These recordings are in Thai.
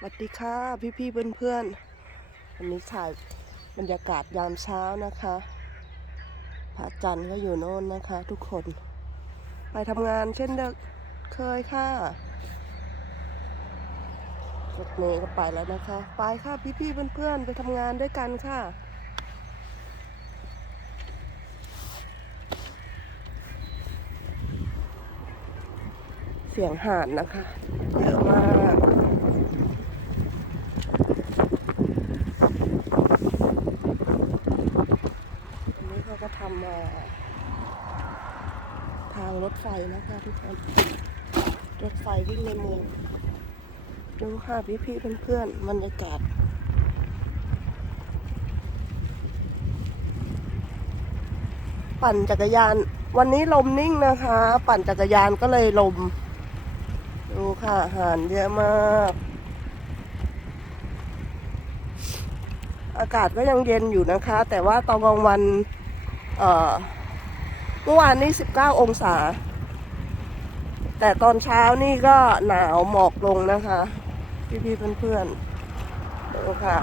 สวัสดีค่ะพี่พี่เพื่อนเพื่อนๆวันนี้ถ่ายบรรยากาศยามเช้านะคะพระจันทร์ก็อยู่โน่นนะคะ ทุกคน ไปทำงานเช่นเดิมเคยค่ะรถเมย์ก็ไปแล้วนะคะ ไปค่ะพี่พี่เพื่อนเพื่อนๆไปทำงานด้วยกันค่ะเสียงห่านนะคะเยอะมาก อันนี้เขาก็ทำมาทางรถ ไฟนะคะทุกคน รถไฟวิ่งในเมืองดูค่ะพี่พี่ๆเพื่อนๆบรรยากาศปั่นจักรยาน วันนี้ลมนิ่งนะคะ ปั่นจักรยานก็เลยลม ดูค่ะอาหารเยอะมาก อากาศก็ยังเย็นอยู่นะคะ แต่ว่าตอนกลางวันเอ่อเมื่อวานนี้ 19 องศา แต่ตอนเช้านี่ก็หนาวหมอกลงนะคะ พี่ๆเพื่อนๆดูค่ะ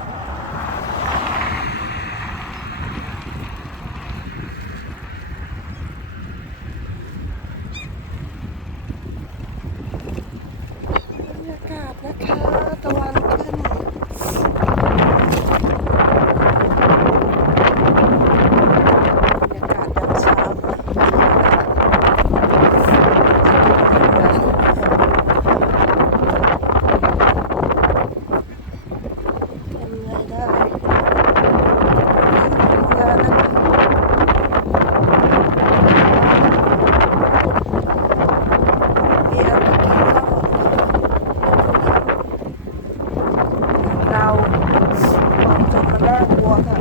บรรยากาศนะคะตะวันขึ้น บรรยากาศยามเช้าค่ะทำไงได้ทำงานนะคะมีอะไรกินข้าวเราความจนมันน่ากลัวค่ะ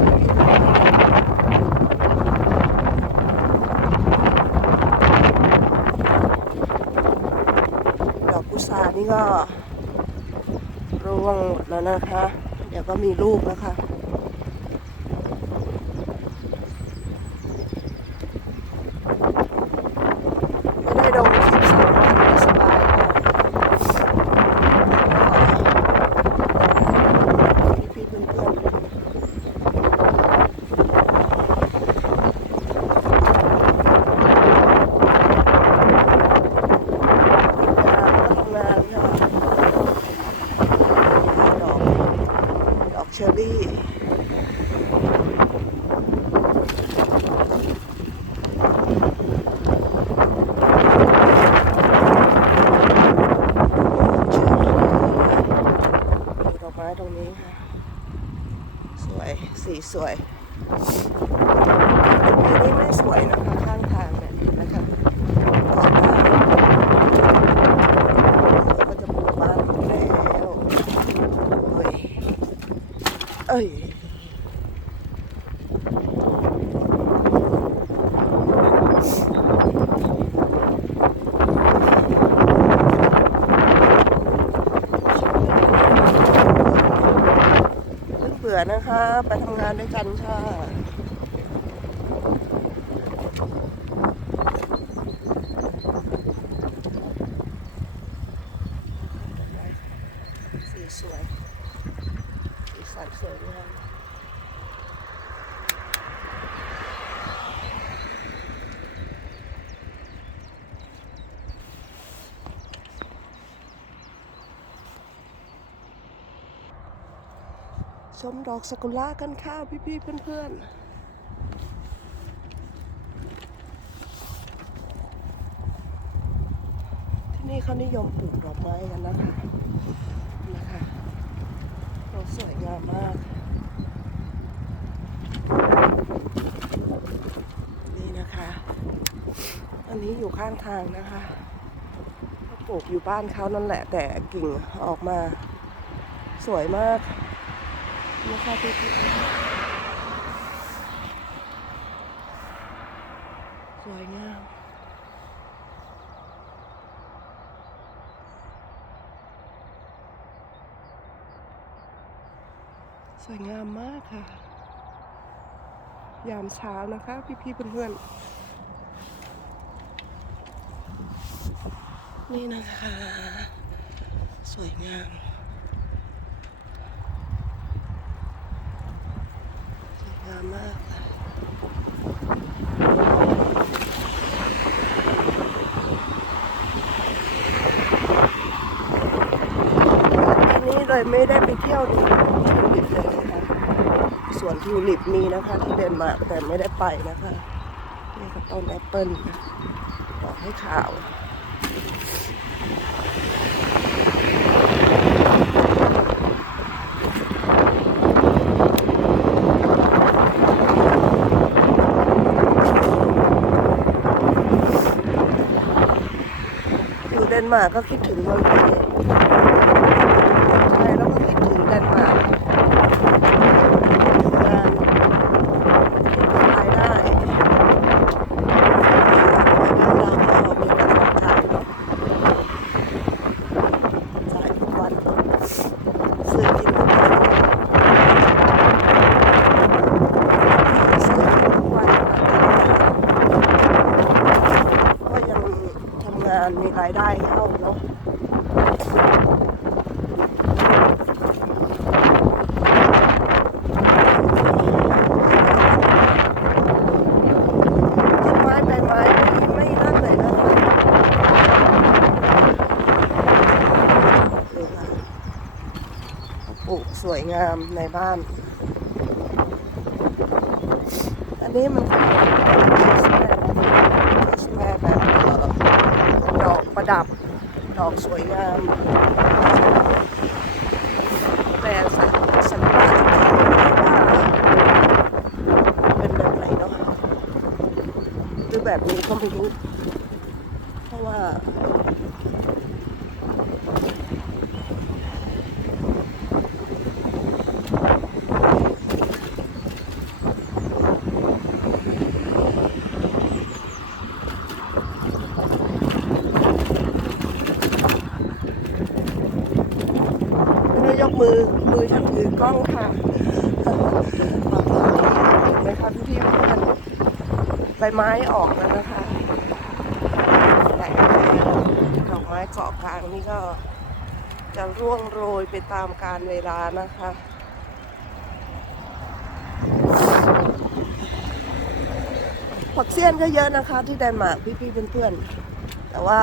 ดอกกุซา นี้ก็ร่วงหมดแล้วนะคะ เดี๋ยวก็มีลูกแล้วค่ะ ไม่ได้ลงคลิปสองวันไม่สบายค่ะพี่ๆเพื่อนๆทำงานค่ะดอกดอกเชอรี่ เชื่อเลยมีดอกไม้ตรงนี้ค่ะ สวย สีสวยปีนี้ไม่สวยนะคะ ข้างทางเนี่ยเห็นนะคะก่อนหน้าก็จะปลูกบ้านแล้วเอ้ยเอ้ยเพิ่งเบื่อนะคะ ไปทำงานด้วยกันค่ะ สีสวย สีสันสวยด้วย ชมดอกสกุล่ากันค่ะพี่ๆเพื่อนๆที่นี่เขานิยมปลูกดอกไม้กันนะคะนะคะดอกสวยงามมาก นี่นะคะ อันนี้อยู่ข้างทางนะคะเขาปลูกอยู่บ้านเขานั่นแหละแต่กิ่งออกมาสวยมาก นะคะพี่พี่สวยงามสวยงามมากค่ะ ยามเช้านะคะ พี่พี่ๆเพื่อนๆ นี่นะคะ สวยงามามมากปีนี้เลยไม่ได้ไปเที่ยวดูทิวลิปเลยนะคะสวนทิวลิปมีนะคะที่เดนมาร์กแต่ไม่ได้ไปนะคะนี่ก็ต้นแอปเปิลดอกให้ข่าว อยู่เดน มาก็คิดถึงเมืองไทยไทยแล้วก็คิดถึงเดนมาร์กงานรายได้เราก็มีกำลังจ่ายจ่ายทุกวันซื้อกินทุกวันซื้อกินทุกวันก็ยังทำงานมีรายได้เข้าเนาะ ต้นไม้ใบไม้ไม่ไม่นั่นเลยนะคะดูค่ะปลูก สวยงามในบ้าน อันนี้มันเป็นแม่แบบดอกประดับ ดอกสวยงาม แต่สัญสัญลักษณ์จริงๆว่าเป็นแบบไหนเนาะหรือแบบนี้ก็ไม่รู้ เพราะว่า ไมือมือฉันถือกล้องค่ะเห็นไหมคะพี่ๆเพื่อนใบไม้ออกแล้วนะคะแต่ดอกไม้เกาะกลางนี่ก็จะร่วงโรยไปตามกาลเวลานะคะผักเสี้ยนก็เยอะนะคะที่เดนมาร์กพี่ๆเพื่อนๆแต่ว่า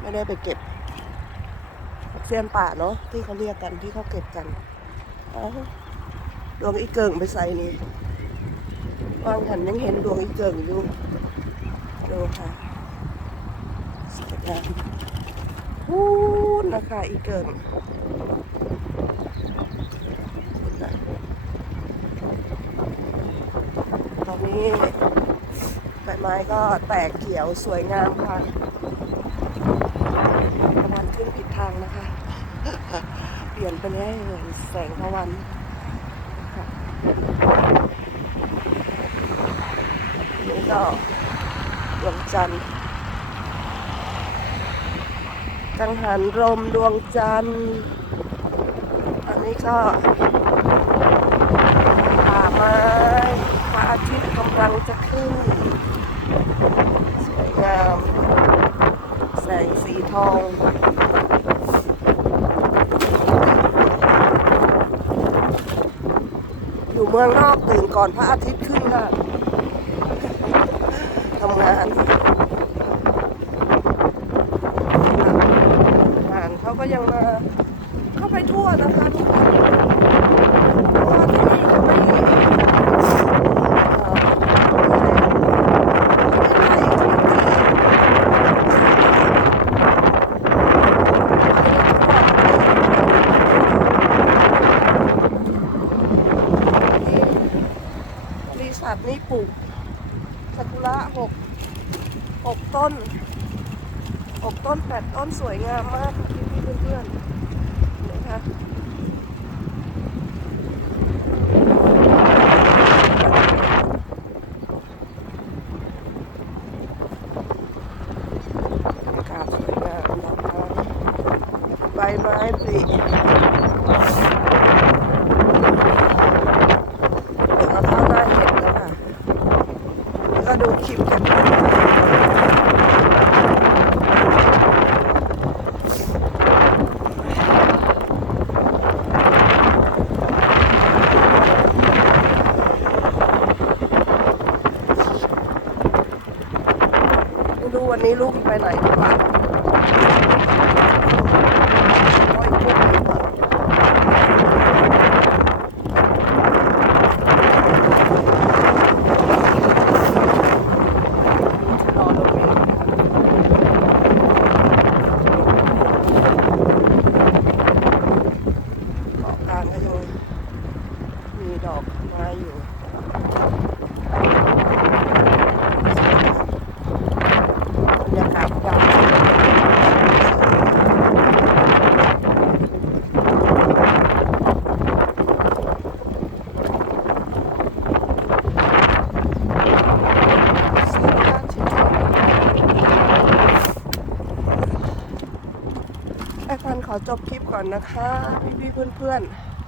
ไม่ได้ไปเก็บ เสี้ยนป่าเนาะที่เขาเรียกกันที่เขาเก็บกันดวงอีเกิงไปใส่นี่วางหันยังเห็นดวงอีเกิงอยู่ดูค่ะสวยงามพูดนะคะอีเกิงตอนนี้ใบไม้ก็แตกเขียวสวยงามค่ะตะวันขึ้นผิดทางนะคะ เปลี่ยนไปแล้แสงตะวันค่ะนี่ก็ดวงจันทร์กังหันลมดวงจันทร์อันนี้ก็ป่าไม้พระอาทิตย์กำลังจะขึ้น สวยงาม แสงสีทอง อยู่เมืองนอ ก่อนพระอาทิตย์ขึ้นค่ะทำงานงานเขาก็ยังมาเข้าไปทั่วนะคะทุกคนเพราะว่าที่นี่เขาไม่เอ่อไม่ได้พื้นที่บริษัท นี่ปลูกซากุระหกหกต้นหกต้นแปดต้นสวยงามมากพี่พี่เพื่อนๆนะคะอากาศสวยงามดอกใบไม้ปลิเดี๋ยวมาเข้าหน้าเห็ดแล้วค่ะ ก็ดูคลิปกัน นี้ลูกไปไหนว่าโอ้ยลูกดีกว่ารอรถเมล์เกาะกลางก็ยังมีดอกไม้อยู่ บรรยากาศยามไอ้ฟันขอจบคลิปก่อน นะคะ พี่ๆเพื่อนๆ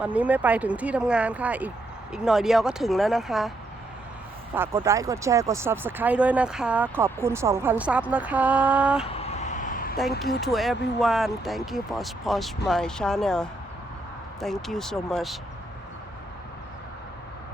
วันนี้ไม่ไปถึงที่ทำงานค่ะ อีกอีกหน่อยเดียวก็ถึงแล้วนะคะ ฝากกดไลค์ กดแชร์ กด Subscribe ด้วยนะคะ ขอบคุณ 2,000 ซับนะคะ Thank you to everyone Thank you for support my channel Thank you so much